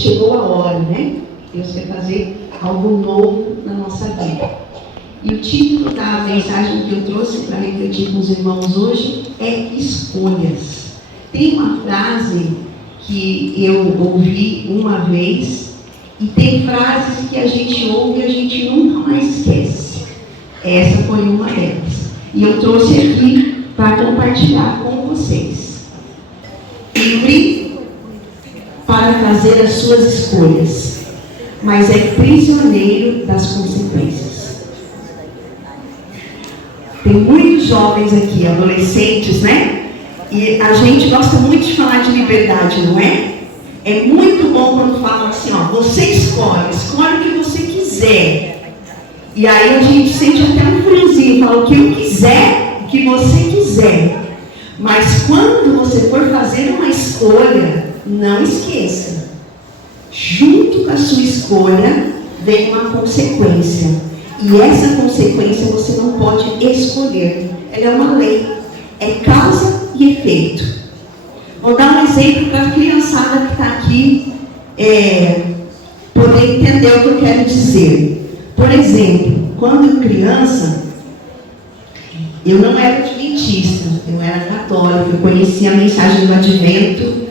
chegou a hora, né? Deus quer fazer algo novo na nossa vida. E o título da mensagem que eu trouxe para refletir com os irmãos hoje é escolhas. Tem uma frase que eu ouvi uma vez, e tem frases que a gente ouve e a gente nunca mais esquece. Essa foi uma delas. E eu trouxe aqui para compartilhar com vocês. Livre para fazer as suas escolhas, mas é prisioneiro das consequências. Tem muitos jovens aqui, adolescentes, né? E a gente gosta muito de falar de liberdade, não é? É muito bom quando falam assim, ó, você escolhe o que você quiser. E aí a gente sente até um friozinho, fala o que eu quiser, o que você quiser. Mas quando você for fazer uma escolha, não esqueça, junto com a sua escolha vem uma consequência. E essa consequência você não pode escolher. Ela é uma lei, é causa e efeito. Vou dar um exemplo para a criançada que está aqui poder entender o que eu quero dizer. Por exemplo, quando criança, eu não era adventista, eu era católica, eu conhecia a mensagem do advento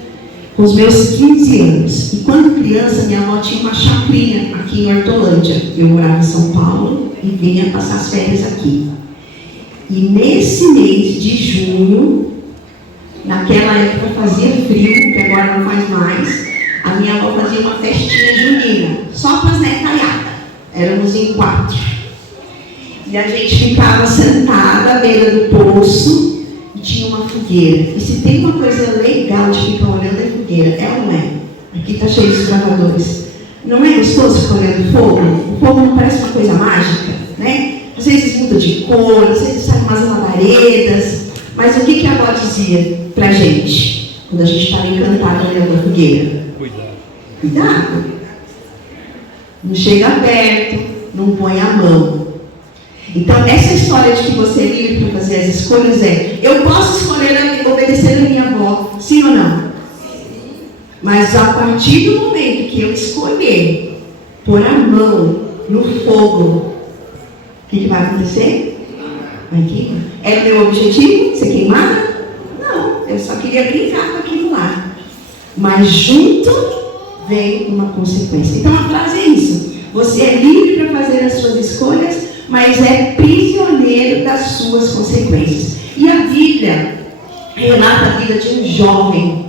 com os meus 15 anos. E quando criança, minha avó tinha uma chacrinha aqui em Hortolândia. Eu morava em São Paulo e vinha passar as férias aqui. E nesse mês de junho, naquela época fazia frio, que agora não faz mais, a minha avó fazia uma festinha junina, só para as necaiadas. Éramos em 4. E a gente ficava sentada à beira do poço e tinha uma fogueira. E se tem uma coisa legal de ficar olhando a fogueira, é ou não é? Aqui está cheio de gravadores. Não é gostoso ficar olhando fogo? O fogo não parece uma coisa mágica, né? Às vezes muda de cor, às vezes saem umas labaredas. Mas o que a avó dizia pra gente, quando a gente estava encantado olhando a fogueira? Cuidado. Não chega perto, não põe a mão. Então, essa história de que você é livre para fazer as escolhas eu posso escolher obedecer a minha avó, sim ou não? Mas a partir do momento que eu escolher pôr a mão no fogo, o que vai acontecer? Vai queimar. Era o meu objetivo? Ser queimada? Não, eu só queria brincar com aquilo lá. Mas junto vem uma consequência. Então a frase é isso. Você é livre para fazer as suas escolhas, mas é prisioneiro das suas consequências. E a Bíblia relata a vida de um jovem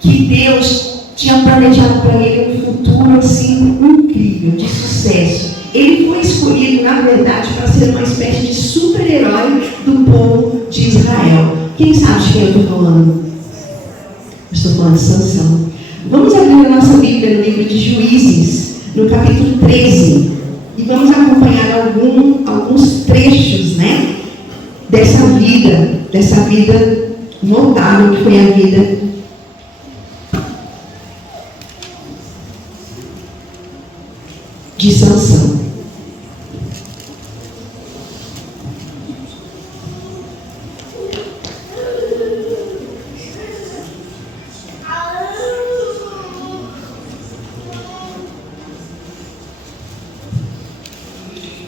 que Deus tinha planejado para ele um futuro assim incrível, de sucesso. Ele foi escolhido, na verdade, para ser uma espécie de super-herói do povo de Israel. Quem sabe de quem eu estou falando? Eu estou falando de Sansão. Vamos abrir a nossa Bíblia no livro de Juízes, no capítulo 13. E vamos acompanhar alguns trechos, né, dessa vida notável que foi a vida de Sansão.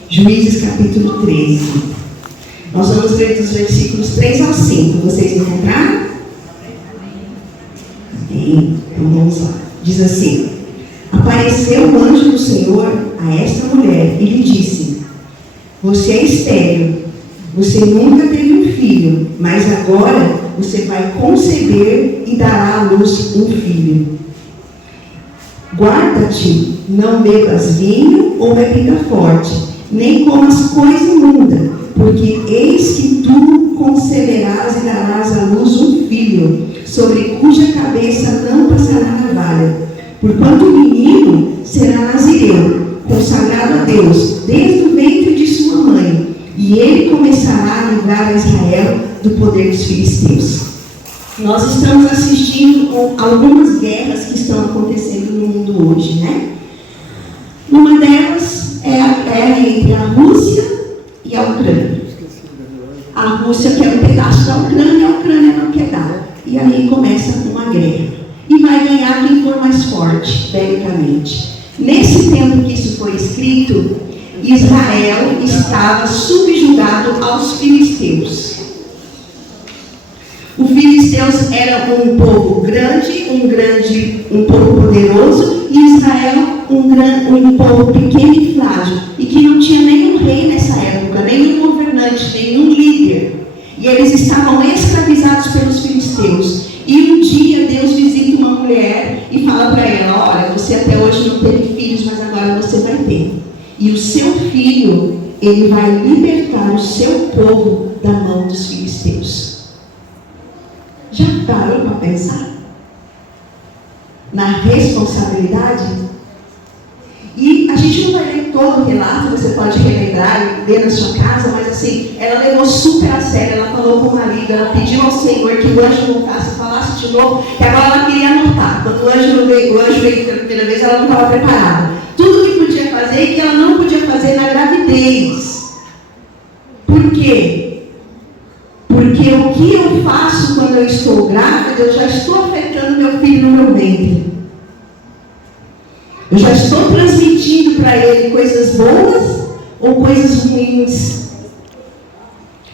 Juízes capítulo 13. Nós vamos ler dos versículos 3 ao 5. Vocês encontraram? Bem, então vamos lá. Diz assim: apareceu o anjo do Senhor a esta mulher e lhe disse: você é estéril, você nunca teve um filho, mas agora você vai conceber e dará à luz um filho. Guarda-te, não bebas vinho ou bebida forte, nem comas coisa imunda, porque eis que tu conceberás e darás à luz um filho, sobre cuja cabeça não passará navalha. Porquanto o menino será nazireu, consagrado a Deus, desde o ventre de sua mãe, e ele começará a livrar a Israel do poder dos filisteus. Nós estamos assistindo algumas guerras que estão acontecendo no mundo hoje, né? Uma delas é a guerra entre a Rússia e a Ucrânia. A Rússia quer um pedaço da Ucrânia, a Ucrânia não quer dar. E aí começa uma guerra. E vai ganhar quem for mais mais forte, belicamente. Nesse tempo que isso foi escrito, Israel estava subjugado aos filisteus. Os filisteus eram um povo grande, um povo poderoso, e Israel um povo pequeno e frágil, e que não tinha nenhum rei nessa época, nenhum governante, nenhum líder. E eles estavam escravizados pelos filisteus. E um dia Deus visita uma mulher e fala para ela: olha, você até hoje não teve filhos, mas agora você vai ter. E o seu filho, ele vai libertar o seu povo da mão dos filisteus. Já parou para pensar na responsabilidade? E a gente não vai ler todo o relato, você pode relembrar e ler na sua casa, mas assim, ela levou super a sério. Ela falou com o marido, ela pediu ao Senhor que o anjo voltasse e falasse de novo, que agora ela queria anotar. Quando o anjo veio pela primeira vez, ela não estava preparada. Tudo que podia fazer e que ela não podia fazer na gravidez. Por quê? Porque o que eu faço quando eu estou grávida, eu já estou afetando meu filho no meu ventre. Eu já estou transmitindo para ele coisas boas ou coisas ruins.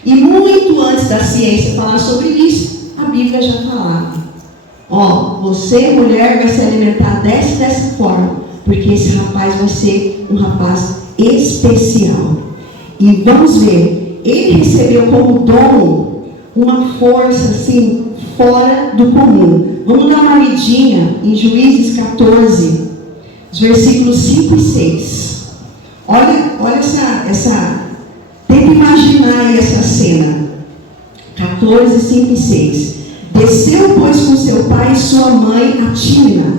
E muito antes da ciência falar sobre isso, a Bíblia já falava: ó, você, mulher, vai se alimentar dessa forma, porque esse rapaz vai ser um rapaz especial. E vamos ver, ele recebeu como dom uma força assim, fora do comum. Vamos dar uma lidinha em Juízes 14, os versículos 5 e 6. Olha tenta imaginar aí essa cena. 14, 5 e 6. Desceu, pois, com seu pai e sua mãe a Tímina,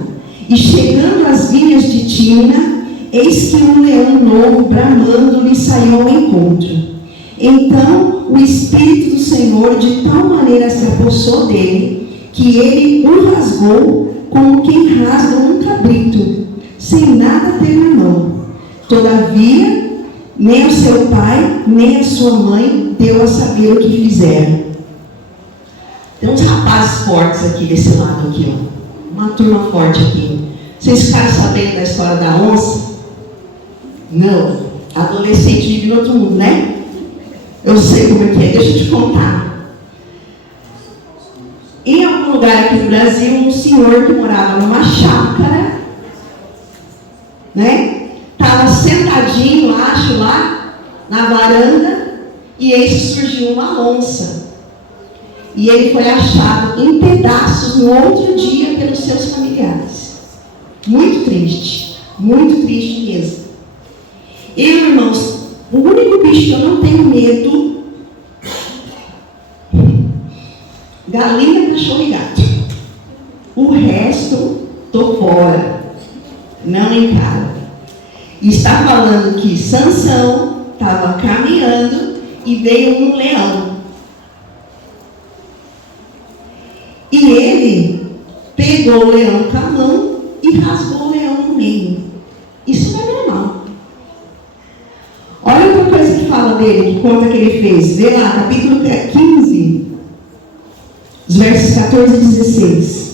e chegando às vinhas de Tímina, eis que um leão novo, bramando, lhe saiu ao encontro. Então o Espírito do Senhor de tal maneira se apossou dele, que ele o rasgou como quem rasga um cabrito, sem nada ter na mão. Todavia, nem o seu pai, nem a sua mãe deu a saber o que fizeram. Tem uns rapazes fortes aqui desse lado aqui, ó. Uma turma forte aqui. Vocês ficaram sabendo da história da onça? Não. Adolescente vive no outro mundo, né? Eu sei como é que é. Deixa eu te contar. Em algum lugar aqui no Brasil, um senhor que morava numa chácara, né? Estava sentadinho, acho, lá na varanda, e eis que surgiu uma onça. E ele foi achado em pedaços no outro dia pelos seus familiares. Muito triste mesmo. Eu, irmãos, o único bicho que eu não tenho medo, galinha, cachorro e gato. O resto, tô fora. Não encaro. E está falando que Sansão estava caminhando e veio um leão. E ele pegou o leão com a mão e rasgou o leão no meio. Isso não é normal. Olha outra coisa que fala dele, que conta que ele fez. Vê lá, capítulo 15, os versos 14 e 16.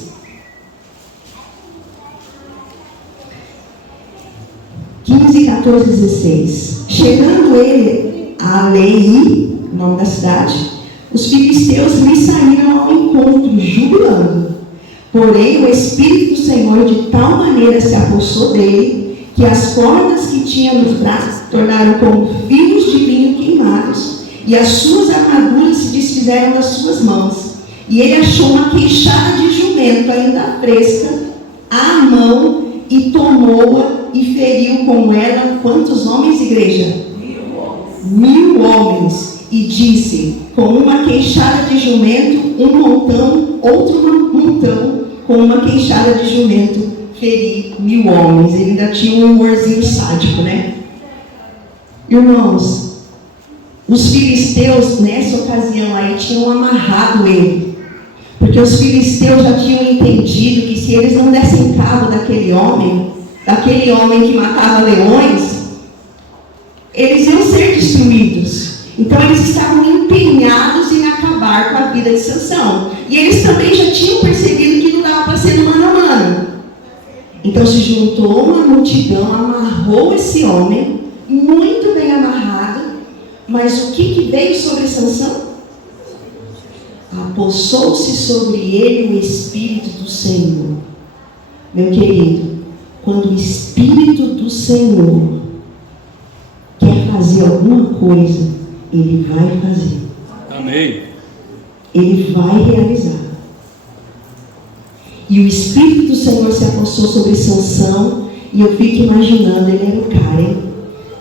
15, 14 e 16. Chegando ele a Lei, nome da cidade, os filisteus lhe saíram ao encontro, jubilando. Porém, o Espírito do Senhor de tal maneira se apossou dele, que as cordas que tinha nos braços se tornaram como fios de linho queimados, e as suas armaduras se desfizeram das suas mãos. E ele achou uma queixada de jumento ainda fresca à mão, e tomou-a e feriu com ela quantos homens, igreja? 1000 homens. E disse: com uma queixada de jumento, um montão, outro montão, com uma queixada de jumento, feri 1000 homens. Ele ainda tinha um humorzinho sádico, né? Irmãos, os filisteus, nessa ocasião aí, tinham amarrado ele. Porque os filisteus já tinham entendido que se eles não dessem cabo daquele homem que matava leões, eles iam ser destruídos. Então eles estavam empenhados em acabar com a vida de Sansão. E eles também já tinham percebido que não dava para ser no mano a mano. Então se juntou uma multidão, amarrou esse homem, muito bem amarrado, mas o que veio sobre Sansão? Apossou-se sobre ele o Espírito do Senhor. Meu querido, quando o Espírito do Senhor quer fazer alguma coisa, Ele vai fazer. Amém. Ele vai realizar. E o Espírito do Senhor se apossou sobre Sansão, e eu fico imaginando, ele era o cara, hein?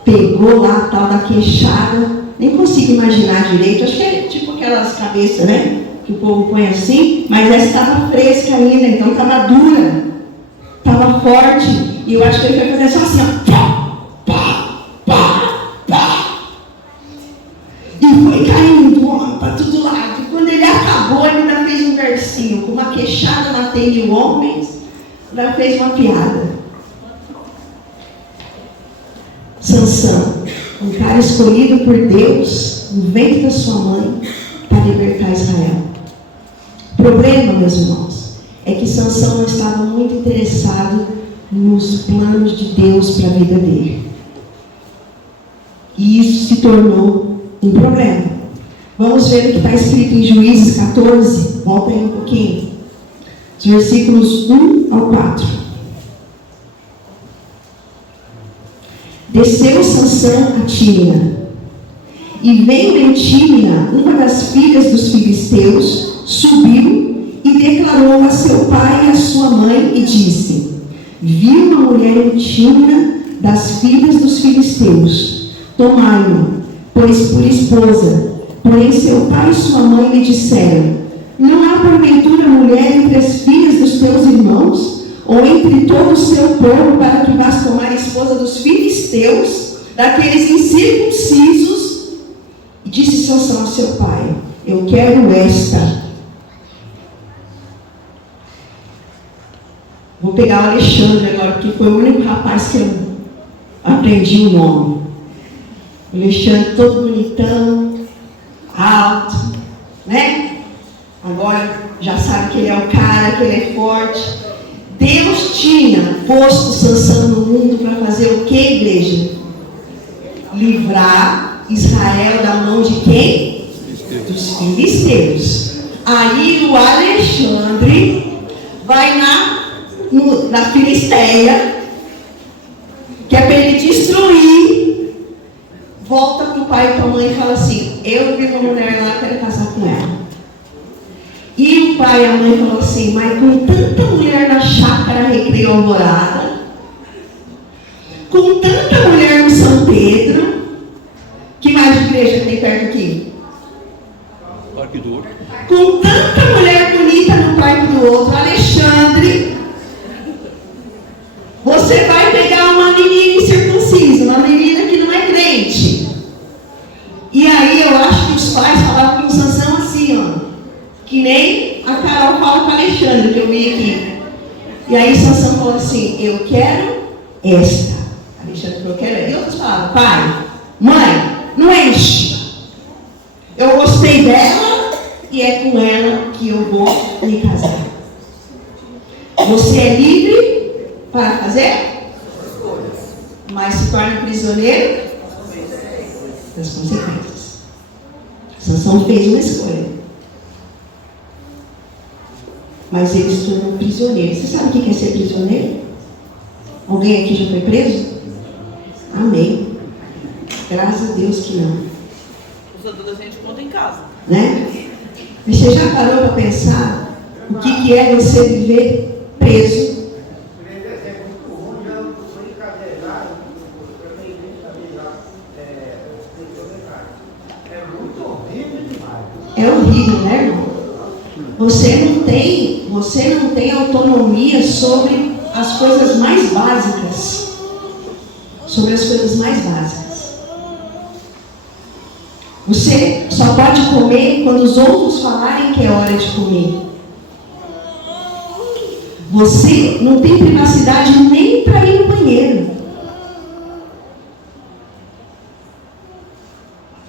Pegou lá a tal da queixada, nem consigo imaginar direito, acho que é tipo aquelas cabeças, né? Que o povo põe assim, mas essa estava fresca ainda, então estava dura, estava forte, e eu acho que ele foi fazer só assim, ó, pá, pá, pá, pá, e foi caindo, ó, para todo lado. E quando ele acabou, ele ainda fez um versinho, com uma queixada matei 1000 homens, ainda fez uma piada. Sansão, um cara escolhido por Deus, no ventre da sua mãe, para libertar Israel. O problema, meus irmãos, é que Sansão não estava muito interessado nos planos de Deus para a vida dele. E isso se tornou um problema. Vamos ver o que está escrito em Juízes 14, volta aí um pouquinho, os versículos 1 ao 4. Desceu Sansão a Tímina, e vendo em Tímina uma das filhas dos filisteus, subiu e declarou a seu pai e a sua mãe e disse: vi uma mulher em Tímina das filhas dos filisteus, tomai-ma, pois por esposa. Porém seu pai e sua mãe me disseram: não há porventura mulher entre as filhas dos teus irmãos, ou entre todo o seu povo, para que vás tomar a esposa dos filisteus, daqueles incircuncisos? E disse Sansão ao seu pai: eu quero esta. Vou pegar o Alexandre agora, porque foi o único rapaz que eu aprendi o nome. O Alexandre todo bonitão, alto, né? Agora já sabe que ele é o cara, que ele é forte. Deus tinha posto Sansão no mundo para fazer o que, igreja? Livrar Israel da mão de quem? Dos filisteus. Aí o Alexandre vai na Filisteia, que é para ele destruir, volta para o pai e para a mãe e fala assim: eu vi uma mulher lá, quero casar com ela. E o pai e a mãe falaram assim: mas com tanta mulher na chácara Recreio Alvorada, com tanta mulher no São Pedro, que mais de igreja tem perto aqui? Parque do Ouro. Com tanta mulher bonita no Parque do Outro, Alexandre, você vai pegar uma menina incircuncisa, uma menina que não é crente. E aí eu acho que os pais falavam com Sansão assim, ó, que nem a Carol fala com a Alexandre, que eu vi aqui. E aí Sansão falou assim: eu quero esta. Alexandre falou: eu quero esta. E outros falavam: pai, mãe, não enche. Eu gostei dela e é com ela que eu vou me casar. Você é livre para fazer, mas se torna prisioneiro das consequências. Sansão fez uma escolha, mas ele se tornou prisioneiro. Você sabe o que é ser prisioneiro? Alguém aqui já foi preso? Amém. Graças a Deus que não. Os adolescentes contam em casa. Né? Você já parou para pensar o que é você viver preso? É horrível, né, irmão? Você não tem autonomia sobre as coisas mais básicas. Sobre as coisas mais básicas. Você só pode comer quando os outros falarem que é hora de comer. Você não tem privacidade nem para ir no banheiro.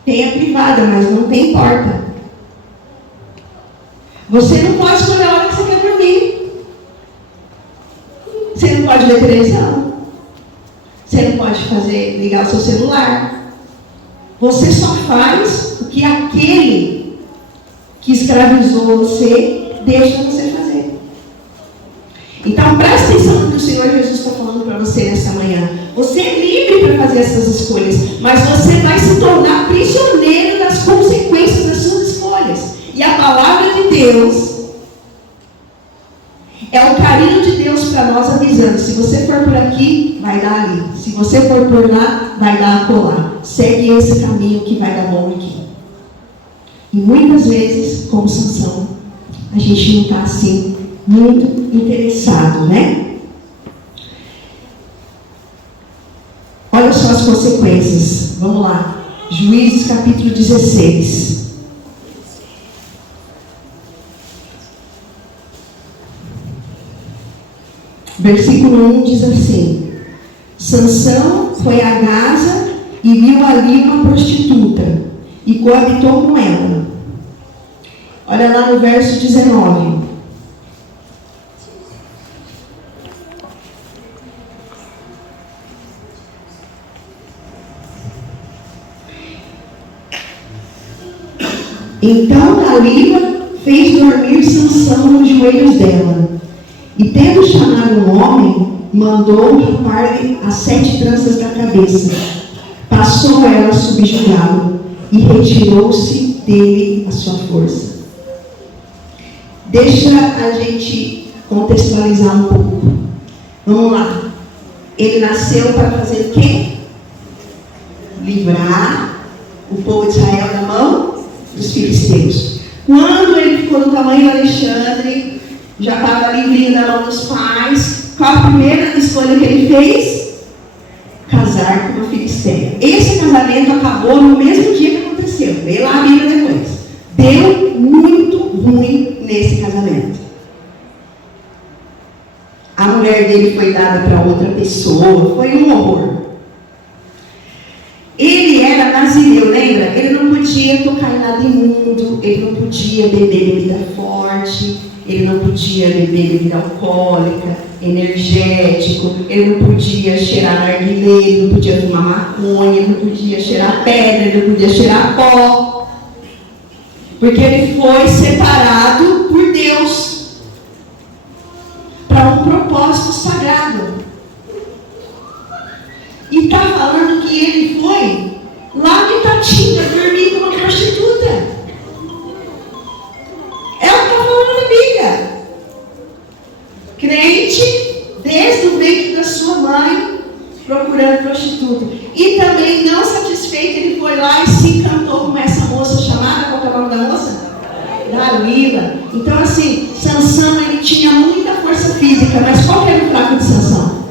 Tem a privada, mas não tem porta. Você não pode escolher a hora que você quer dormir. Você não pode ver televisão. Você não pode ligar o seu celular. Você só faz o que aquele que escravizou você deixa você fazer. Então, presta atenção no que o Senhor Jesus está falando para você nessa manhã. Você é livre para fazer essas escolhas, mas você vai se tornar prisioneiro das consequências das suas escolhas. E a palavra de Deus é o carinho de Deus para nós avisando. Se você for por aqui, vai dar ali. Se você for por lá, vai dar acolá. Segue esse caminho que vai dar bom aqui. E muitas vezes, como Sansão, a gente não está assim muito interessado, né? Olha só as consequências. Vamos lá. Juízes capítulo 16. Versículo 1 diz assim: Sansão foi a Gaza e viu ali uma prostituta e coabitou com ela. Olha lá no verso 19. Então Dalila fez dormir Sansão nos joelhos dela, e tendo chamado um homem, mandou rapar-lhe as 7 tranças da cabeça. Passou ela a subjugá-lo e retirou-se dele a sua força. Deixa a gente contextualizar um pouco. Vamos lá. Ele nasceu para fazer o quê? Livrar o povo de Israel da mão dos filisteus. Quando ele ficou do tamanho de Alexandre, já estava livrinho da mão dos pais, qual a primeira escolha que ele fez? Casar com uma filisteia. Esse casamento acabou no mesmo dia que aconteceu. Vê lá a Bíblia depois. Deu muito ruim nesse casamento. A mulher dele foi dada para outra pessoa. Foi um horror. Ele era nazireu, lembra? Ele não podia tocar em nada imundo. Ele não podia beber bebida forte. Ele não podia beber bebida alcoólica, energético. Ele não podia cheirar narguilé. Ele não podia fumar maconha. Ele não podia cheirar pedra. Ele não podia cheirar pó. Porque ele foi separado por Deus para um propósito sagrado. E está falando que ele foi lá em Tatinga dormir com uma prostituta. É o que está falando na Bíblia. Crente, desde o ventre da sua mãe, procurando prostituta. E também, não satisfeito, ele foi lá e se encantou com essa moça chamada, qual é o nome da moça? Dalila. Então, assim, Sansão, ele tinha muita força física, mas qual que era o fraco de Sansão?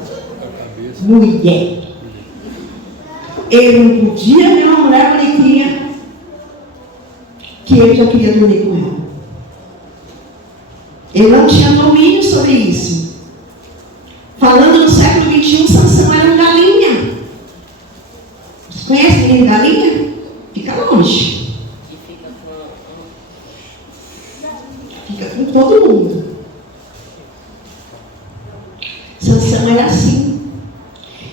Mulher. Ele não podia ver uma mulher bonitinha que ele já queria dormir com ela. Ele não tinha domínio sobre isso. Falando no século XXI, Sansão era um galinha. Vocês conhecem menino galinha? Fica longe. Fica com todo mundo. Sansão era assim.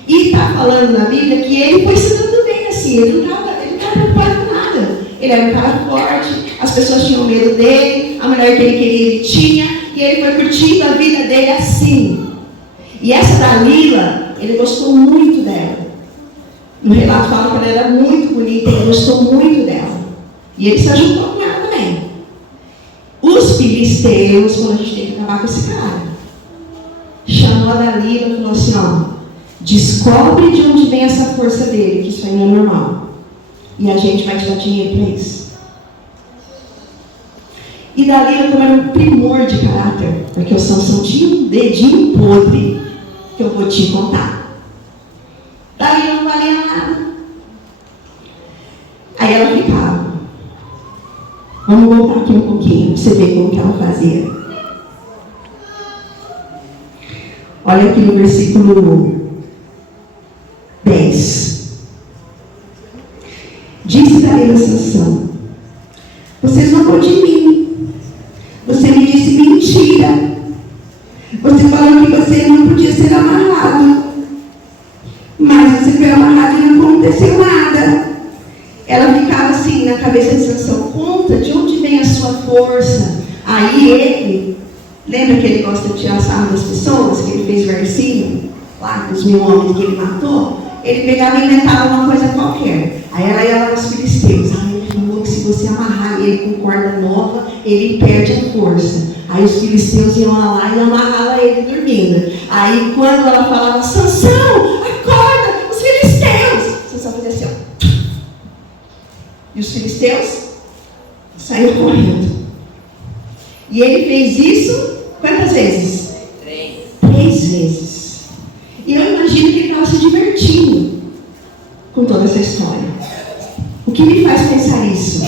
E está falando na Bíblia que ele foi se dando bem assim. Ele não estava preocupado com nada. Ele era um cara forte, as pessoas tinham medo dele, a mulher que ele queria ele tinha, e ele foi curtindo a vida dele assim. E essa Dalila, ele gostou muito dela. No relato fala que ela era muito bonita, ele gostou muito dela. E ele se ajuntou com ela também. Os filisteus, quando a gente tem que acabar com esse cara, chamou a Dalila e falou assim, ó, descobre de onde vem essa força dele, que isso aí não é normal. E a gente vai te dar dinheiro para isso. E Dalila, como era um primor de caráter, porque o Sansão tinha um dedinho podre, que eu vou te contar. Dalila não valia nada. Aí ela ficava. Vamos voltar aqui um pouquinho, para você ver como que ela fazia. Olha aqui no versículo 10. Disse Dalila a Sansão: você zombou de mim. Você me disse mentira. Você falou que você não podia ser amarrado. foi amarrado e não aconteceu nada. Ela ficava assim na cabeça de Sansão: conta de onde vem a sua força. Aí ele, lembra que ele gosta de tirar sarro das pessoas, que ele fez versinho lá dos 1000 homens que ele matou? Ele pegava e inventava uma coisa qualquer. Aí ela ia lá nos filisteus: ele falou que se você amarrar ele com corda nova, ele perde a força. Aí os filisteus iam lá e amarravam ele dormindo. Aí quando ela falava: Sansão, acorda, os filisteus, Sansão fazia assim, ó. E os filisteus saíram correndo. E ele fez isso quantas vezes? 3 vezes. E eu imagino que ele estava se divertindo com toda essa história. O que me faz pensar isso?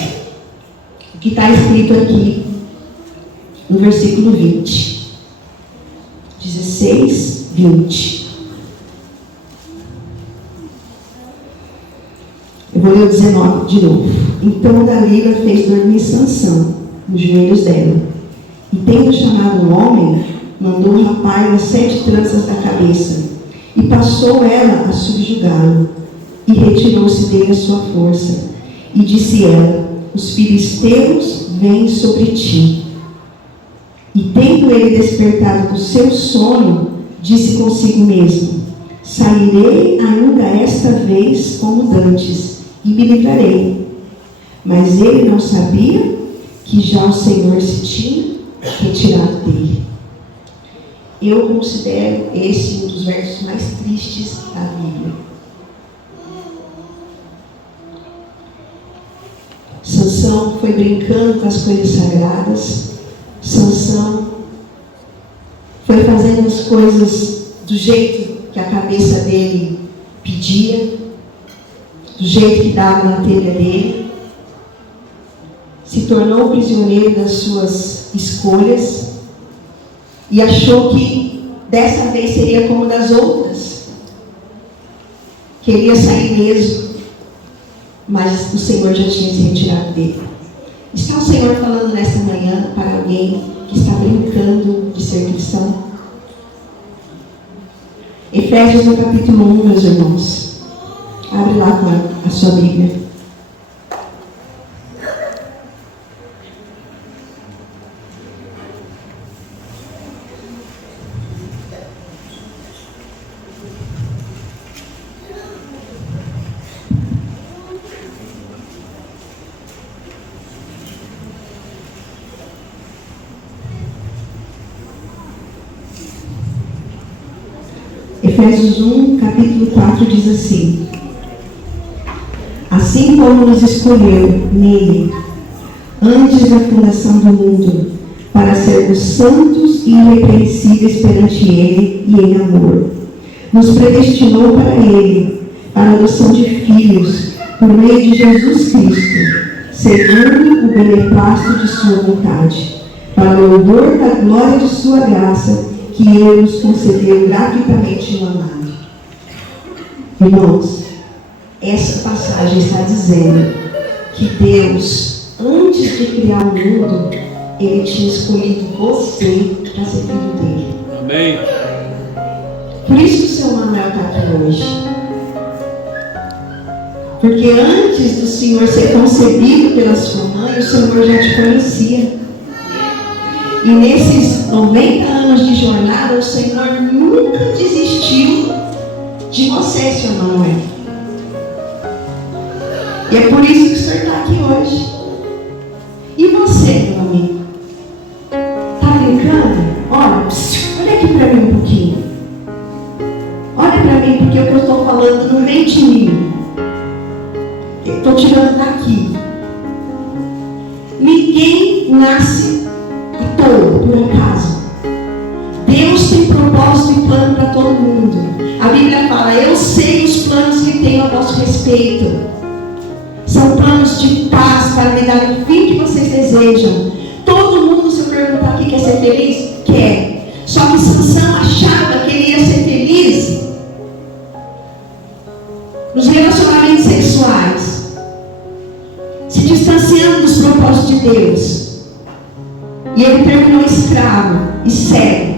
O que está escrito aqui no versículo 20. 16, 20. Eu vou ler o 19 de novo. Então Dalila fez dormir Sansão nos joelhos dela. E tendo chamado um homem, mandou rapar as 7 tranças da cabeça. E passou ela a subjugá-lo. E retirou-se dele a sua força. E disse ela: os filisteus vêm sobre ti. E tendo ele despertado do seu sono, disse consigo mesmo: sairei ainda esta vez como dantes, e me livrarei. Mas ele não sabia que já o Senhor se tinha retirado dele. Eu considero esse um dos versos mais tristes da Bíblia. Sansão foi brincando com as coisas sagradas. Sansão foi fazendo as coisas do jeito que a cabeça dele pedia, do jeito que dava na telha dele. Se tornou prisioneiro das suas escolhas e achou que dessa vez seria como das outras. Queria sair mesmo, mas o Senhor já tinha se retirado dele. Está o Senhor falando nesta manhã para alguém que está brincando de ser cristão? Efésios no capítulo 1, meus irmãos. Abre lá com a sua Bíblia. Efésios 1, capítulo 4 diz assim: assim como nos escolheu nele, antes da fundação do mundo, para sermos santos e irrepreensíveis perante ele e em amor, nos predestinou para ele, para a adoção de filhos, por meio de Jesus Cristo, segundo o beneplácito de sua vontade, para o louvor da glória de sua graça, que ele nos concedeu gratuitamente no amado. Irmãos, essa passagem está dizendo que Deus, antes de criar o mundo, ele tinha escolhido você para ser filho dele. Amém. Por isso que o seu Manuel está aqui hoje. Porque antes do Senhor ser concebido pela sua mãe, o Senhor já te conhecia. E nesses 90 anos de jornada, o Senhor nunca desistiu de você, seu Manuel. E é por isso que o Senhor está aqui hoje. E você, meu amigo? Está brincando? Olha aqui para mim um pouquinho. Olha para mim, porque o que eu estou falando não vem de mim. Eu estou tirando daqui. Ninguém nasce à toa, por acaso. Deus tem propósito e plano para todo mundo. A Bíblia fala: eu sei os planos que tenho a vosso respeito. São planos de paz para me dar o fim que vocês desejam. Todo mundo, se eu perguntar aqui, quer ser feliz? Quer. Só que Sansão achava que ele ia ser feliz nos relacionamentos sexuais, se distanciando dos propósitos de Deus. E ele terminou escravo e cego,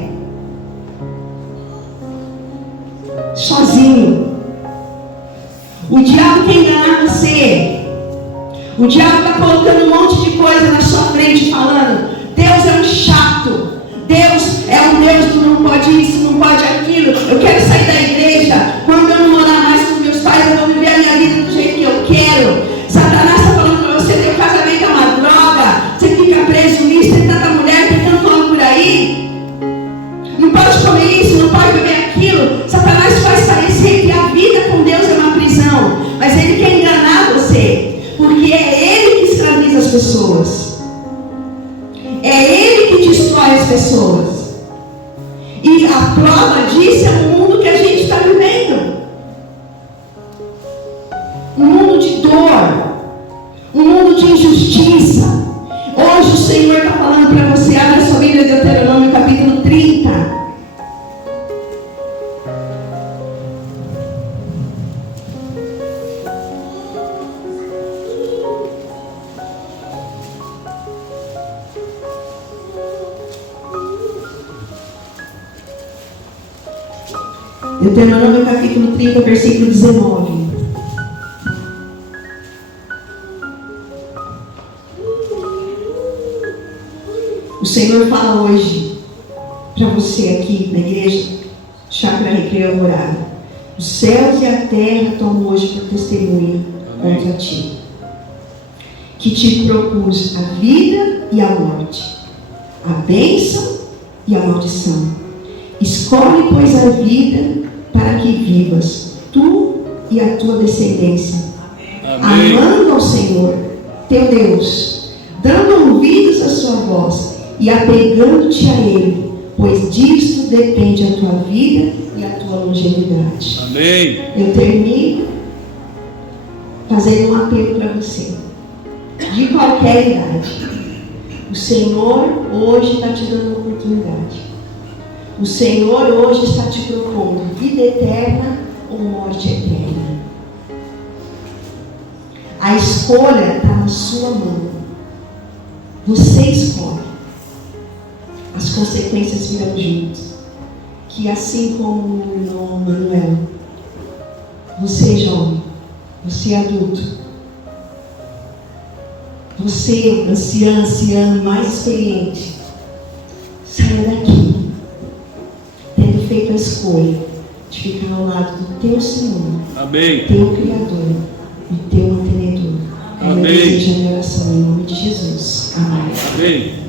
sozinho. O diabo quer enganar você. O diabo está colocando um monte de coisa na sua frente, falando: Deus é um chato. Deus é um Deus que não pode isso, não pode aquilo. Eu quero sair da igreja. Quando eu não morar mais com meus pais, eu vou viver a minha vida do jeito que eu quero. Satanás está falando para você: teu casamento é uma droga. Você fica preso nisso, tem tanta mulher, tem tanto homem por aí. Não pode comer isso, não pode beber aquilo. Satanás faz parecer que a vida com Deus é uma prisão. Mas ele quer enganar você. Porque é ele que escraviza as pessoas. É ele que destrói as pessoas. E a prova disso é o mundo que a gente está vivendo. Um mundo de dor. Um mundo de injustiça. Hoje o Senhor está falando para você. Abra sua Bíblia, Deuteronômio capítulo 30. Deuteronômio capítulo 30, versículo 19. O Senhor fala hoje para você aqui na igreja Chácara Recreio Alvorada: os céus e a terra estão hoje por testemunha contra ti, que te propus a vida e a morte, a bênção e a maldição. Escolhe, pois, a vida para que vivas, tu e a tua descendência, Amém. Amando ao Senhor, teu Deus, dando ouvidos à sua voz e apegando-te a Ele, pois disto depende a tua vida e a tua longevidade. Amém. Eu termino fazendo um apelo para você, de qualquer idade. O Senhor hoje está te dando uma oportunidade. O Senhor hoje está te propondo vida eterna ou morte eterna. A escolha está na sua mão. Você escolhe. As consequências virão juntas. Que assim como o irmão Manuel, você jovem, você adulto, você anciã mais experiente, saia daqui tendo feito a escolha de ficar ao lado do teu Senhor, Amém. teu Criador e teu mantenedor. Amém. Eu desejo a minha oração em nome de Jesus. Amém. Amém.